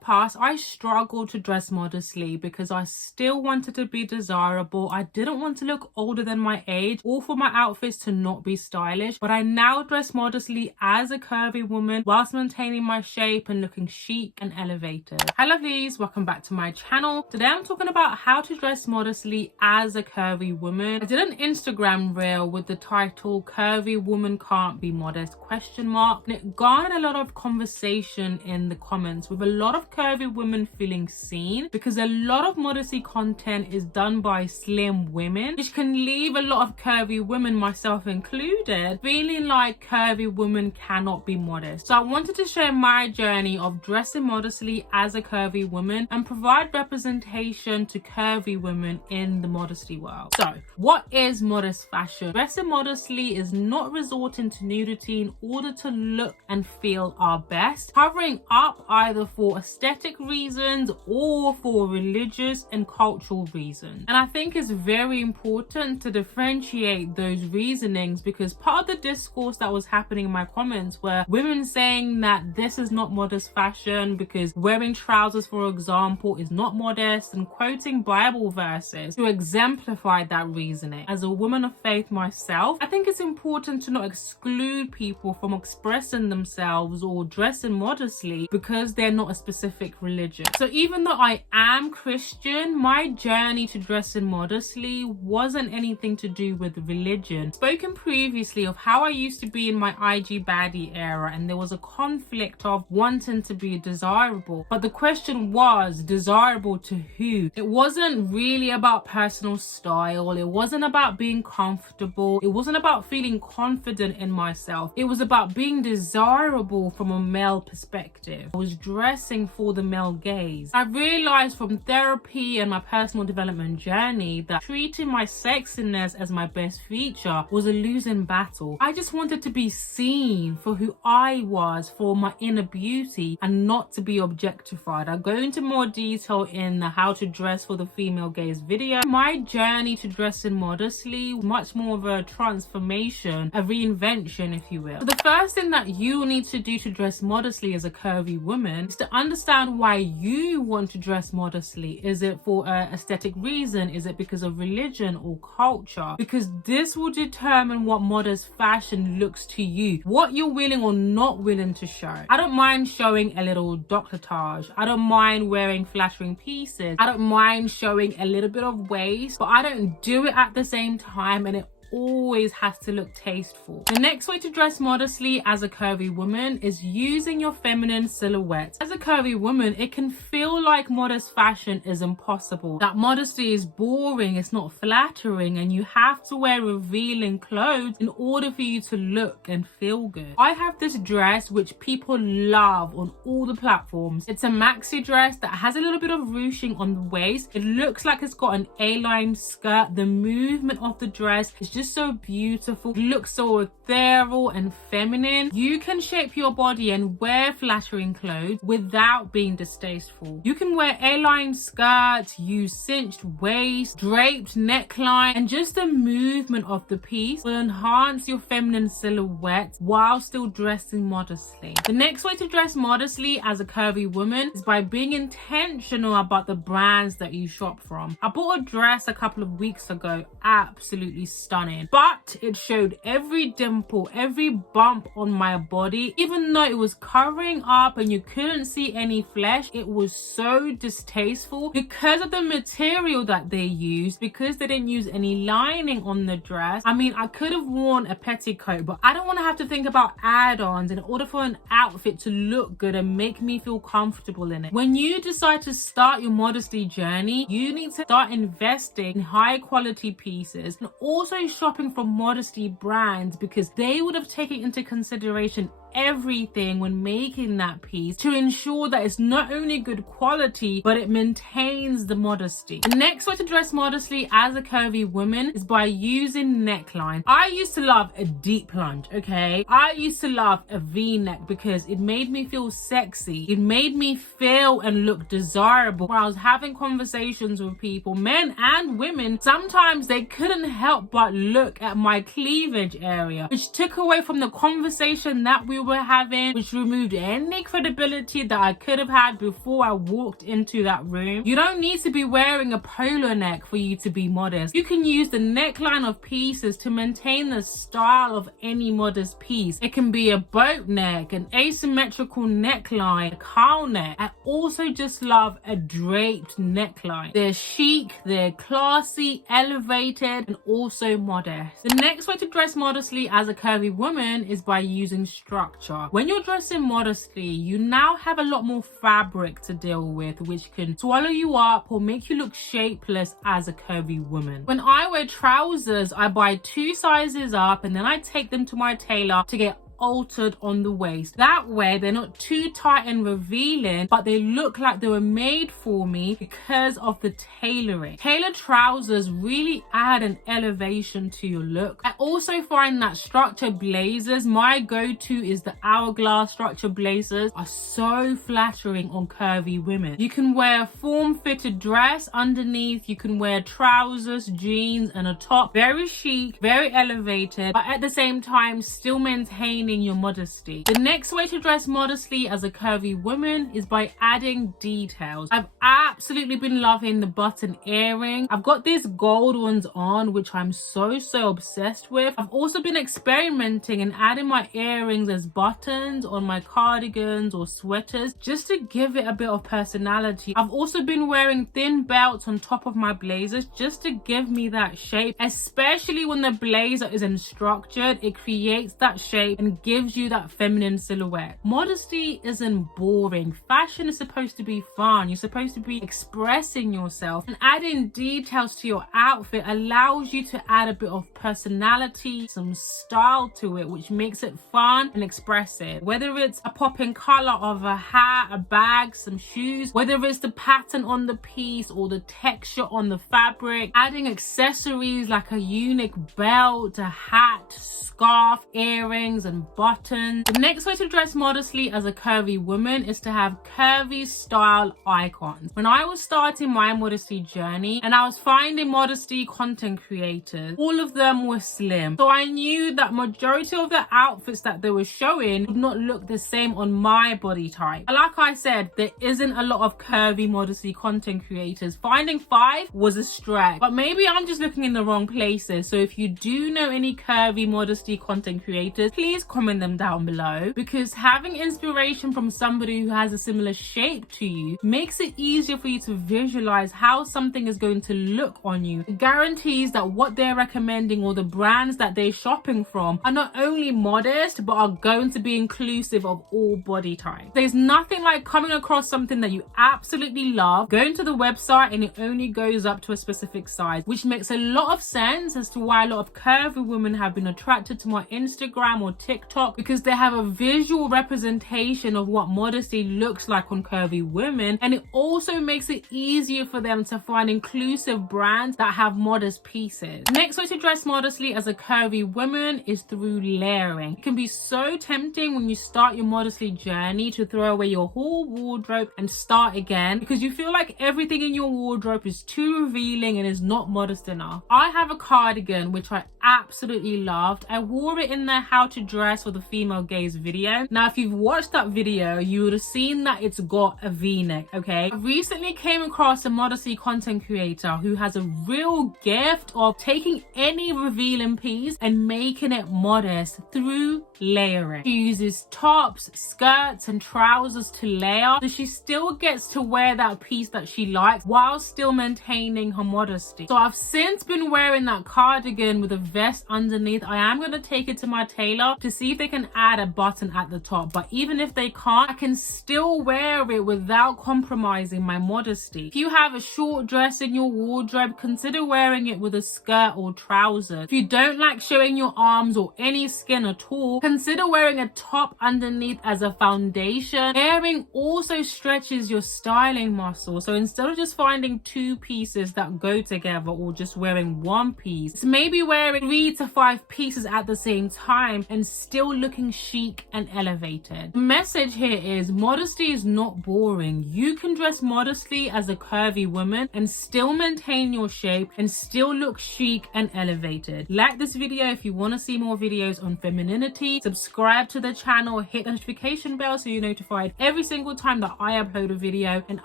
past, I struggled to dress modestly because I still wanted to be desirable. I didn't want to look older than my age or for my outfits to not be stylish, but I now dress modestly as a curvy woman whilst maintaining my shape and looking chic and elevated. Hi lovelies, welcome back to my channel. Today I'm talking about how to dress modestly as a curvy woman. I did an Instagram reel with the title "Curvy Woman Can't Be Modest?" and it garnered a lot of conversation in the comments, with a lot of curvy women feeling seen, because a lot of modesty content is done by slim women, which can leave a lot of curvy women, myself included, feeling like curvy women cannot be modest. So I wanted to share my journey of dressing modestly as a curvy woman and provide representation to curvy women in the modesty world. So what is modest fashion? Dressing modestly is not resorting to nudity in order to look and feel our best, covering up either for aesthetic reasons or for religious and cultural reasons. And I think it's very important to differentiate those reasonings, because part of the discourse that was happening in my comments were women saying that this is not modest fashion because wearing trousers, for example, is not modest, and quoting Bible verses to exemplify that reasoning. As a woman of faith myself, I think it's important to not exclude people from expressing themselves or dressing modestly because they're not a specific religion. So even though I am Christian, my journey to dressing modestly wasn't anything to do with religion. Spoken previously of how I used to be in my IG baddie era, and there was a conflict of wanting to be desirable, but the question was, desirable to who? It wasn't really about personal style, it wasn't about being comfortable, it wasn't about feeling confident in myself, it was about being desirable from a male perspective. I was dressing for the male gaze. I realized from therapy and my personal development journey that treating my sexiness as my best feature was a losing battle. I just wanted to be seen for who I was, for my inner beauty, and not to be objectified. I'll go into more detail in the how to dress for the female gaze video. My journey to dressing modestly, much more of a transformation, a reinvention if you will. So the first thing that you need to do to dress modestly as a curvy woman is to understand why you want to dress modestly. Is it for an aesthetic reason? Is it because of religion or culture? Because this will determine what modest fashion looks to you, what you're willing or not willing to show. I don't mind showing a little décolletage. I don't mind wearing flattering pieces. I don't mind showing a little bit of waist, but I don't do it at the same time, and it always has to look tasteful. The next way to dress modestly as a curvy woman is using your feminine silhouette. As a curvy woman, it can feel like modest fashion is impossible, that modesty is boring, it's not flattering, and you have to wear revealing clothes in order for you to look and feel good. I have this dress which people love on all the platforms. It's a maxi dress that has a little bit of ruching on the waist. It looks like it's got an A-line skirt. The movement of the dress is just so beautiful. It looks so ethereal and feminine. You can shape your body and wear flattering clothes without being distasteful. You can wear A-line skirts, use cinched waist, draped neckline, and just the movement of the piece will enhance your feminine silhouette while still dressing modestly. The next way to dress modestly as a curvy woman is by being intentional about the brands that you shop from. I bought a dress a couple of weeks ago, absolutely stunning, but it showed every dimple, every bump on my body. Even though it was covering up and you couldn't see any flesh, it was so distasteful because of the material that they used, because they didn't use any lining on the dress. I mean, I could have worn a petticoat, but I don't want to have to think about add-ons in order for an outfit to look good and make me feel comfortable in it. When you decide to start your modesty journey, you need to start investing in high quality pieces, and also shopping from modesty brands, because they would have taken into consideration everything when making that piece to ensure that it's not only good quality, but it maintains the modesty. The next way to dress modestly as a curvy woman is by using necklines. I used to love a deep plunge, okay? I used to love a V-neck because it made me feel sexy. It made me feel and look desirable. When I was having conversations with people, men and women, sometimes they couldn't help but look at my cleavage area, which took away from the conversation that we we were having, which removed any credibility that I could have had before I walked into that room. You don't need to be wearing a polo neck for you to be modest. You can use the neckline of pieces to maintain the style of any modest piece. It can be a boat neck, an asymmetrical neckline, a cowl neck. I also just love a draped neckline. They're chic, they're classy, elevated, and also modest. The next way to dress modestly as a curvy woman is by using structure. When you're dressing modestly, you now have a lot more fabric to deal with, which can swallow you up or make you look shapeless as a curvy woman. When I wear trousers, I buy 2 sizes up and then I take them to my tailor to get altered on the waist. That way they're not too tight and revealing, but they look like they were made for me because of the tailoring. Tailored trousers really add an elevation to your look. I also find that structure blazers, my go-to is the hourglass structure blazers, are so flattering on curvy women. You can wear a form-fitted dress underneath, you can wear trousers, jeans, and a top. Very chic, very elevated, but at the same time still maintaining your modesty. The next way to dress modestly as a curvy woman is by adding details. I've absolutely been loving the button earring. I've got these gold ones on, which I'm so obsessed with. I've also been experimenting and adding my earrings as buttons on my cardigans or sweaters just to give it a bit of personality. I've also been wearing thin belts on top of my blazers just to give me that shape, especially when the blazer isn't structured. It creates that shape and gives you that feminine silhouette. Modesty isn't boring. Fashion is supposed to be fun. You're supposed to be expressing yourself, and adding details to your outfit allows you to add a bit of personality, some style to it, which makes it fun and expressive. Whether it's a popping color of a hat, a bag, some shoes, whether it's the pattern on the piece or the texture on the fabric, adding accessories like a unique belt, a hat, scarf, earrings, and buttons. The next way to dress modestly as a curvy woman is to have curvy style icons. When I was starting my modesty journey and I was finding modesty content creators, all of them were slim. So I knew that majority of the outfits that they were showing would not look the same on my body type. Like I said, there isn't a lot of curvy modesty content creators. Finding 5 was a stretch, but maybe I'm just looking in the wrong places. So if you do know any curvy modesty content creators, please comment them down below, because having inspiration from somebody who has a similar shape to you makes it easier for you to visualize how something is going to look on you. It guarantees that what they're recommending or the brands that they're shopping from are not only modest but are going to be inclusive of all body types. There's nothing like coming across something that you absolutely love, going to the website and it only goes up to a specific size, which makes a lot of sense as to why a lot of curvy women have been attracted to my Instagram or TikTok, because they have a visual representation of what modesty looks like on curvy women, and it also makes it easier for them to find inclusive brands that have modest pieces. Next way to dress modestly as a curvy woman is through layering. It can be so tempting when you start your modesty journey to throw away your whole wardrobe and start again, because you feel like everything in your wardrobe is too revealing and is not modest enough. I have a cardigan which I absolutely loved. I wore it in the how to dress for the female gaze video. Now if you've watched that video, you would have seen that it's got a v-neck. Okay, I recently came across a modesty content creator who has a real gift of taking any revealing piece and making it modest through layering. She uses tops, skirts, and trousers to layer, so she still gets to wear that piece that she likes while still maintaining her modesty. So I've since been wearing that cardigan with a vest underneath. I am going to take it to my tailor to see if they can add a button at the top, but even if they can't, I can still wear it without compromising my modesty. If you have a short dress in your wardrobe, consider wearing it with a skirt or trousers. If you don't like showing your arms or any skin at all, consider wearing a top underneath as a foundation. Layering also stretches your styling muscle, so instead of just finding 2 pieces that go together or just wearing 1 piece, it's maybe wearing 3 to 5 pieces at the same time and still looking chic and elevated. The message here is modesty is not boring. You can dress modestly as a curvy woman and still maintain your shape and still look chic and elevated. Like this video if you want to see more videos on femininity. Subscribe to the channel, hit the notification bell so you're notified every single time that I upload a video, and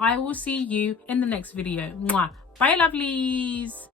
I will see you in the next video. Mwah. Bye lovelies.